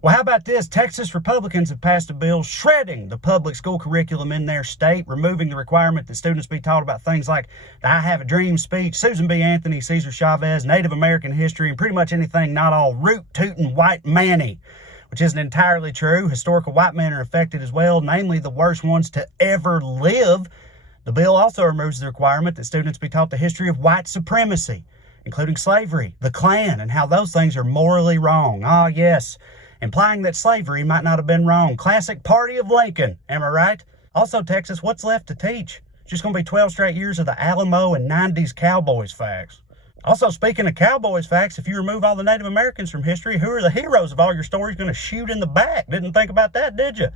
Well, how about this? Texas Republicans have passed a bill shredding the public school curriculum in their state, removing the requirement that students be taught about things like the I Have a Dream speech, Susan B. Anthony, Cesar Chavez, Native American history, and pretty much anything not all root-tootin' white manny, which isn't entirely true. Historical white men are affected as well, namely the worst ones to ever live. The bill also removes the requirement that students be taught the history of white supremacy, including slavery, the Klan, and how those things are morally wrong. Ah, yes, implying that slavery might not have been wrong. Classic Party of Lincoln, am I right? Also, Texas, what's left to teach? It's just going to be 12 straight years of the Alamo and 90s Cowboys facts. Also, speaking of Cowboys facts, if you remove all the Native Americans from history, who are the heroes of all your stories going to shoot in the back? Didn't think about that, did you?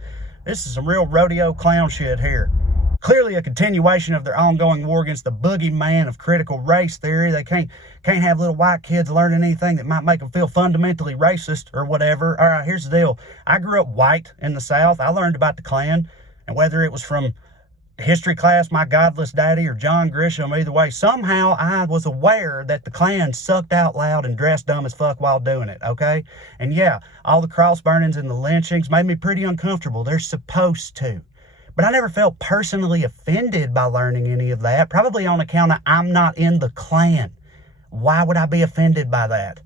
This is some real rodeo clown shit here. Clearly a continuation of their ongoing war against the boogeyman of critical race theory. They can't have little white kids learning anything that might make them feel fundamentally racist or whatever. All right, here's the deal. I grew up white in the South. I learned about the Klan, and whether it was from history class, my godless daddy, or John Grisham, either way, somehow I was aware that the Klan sucked out loud and dressed dumb as fuck while doing it, okay? And yeah, all the cross burnings and the lynchings made me pretty uncomfortable. They're supposed to. But I never felt personally offended by learning any of that, probably on account of I'm not in the Klan. Why would I be offended by that?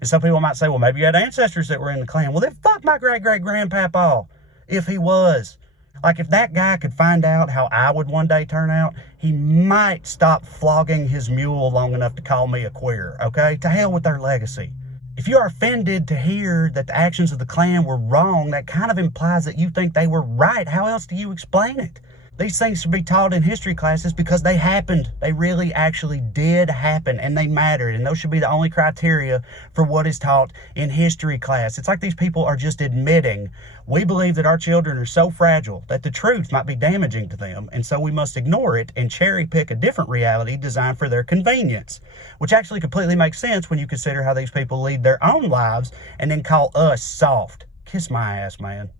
And some people might say, well, maybe you had ancestors that were in the Klan. Well, then fuck my great-great-grandpapa if he was. Like, if that guy could find out how I would one day turn out, he might stop flogging his mule long enough to call me a queer, okay? To hell with their legacy. If you are offended to hear that the actions of the Klan were wrong, that kind of implies that you think they were right. How else do you explain it? These things should be taught in history classes because they happened. They really actually did happen, and they mattered. And those should be the only criteria for what is taught in history class. It's like these people are just admitting, we believe that our children are so fragile that the truth might be damaging to them, and so we must ignore it and cherry pick a different reality designed for their convenience, which actually completely makes sense when you consider how these people lead their own lives and then call us soft. Kiss my ass, man.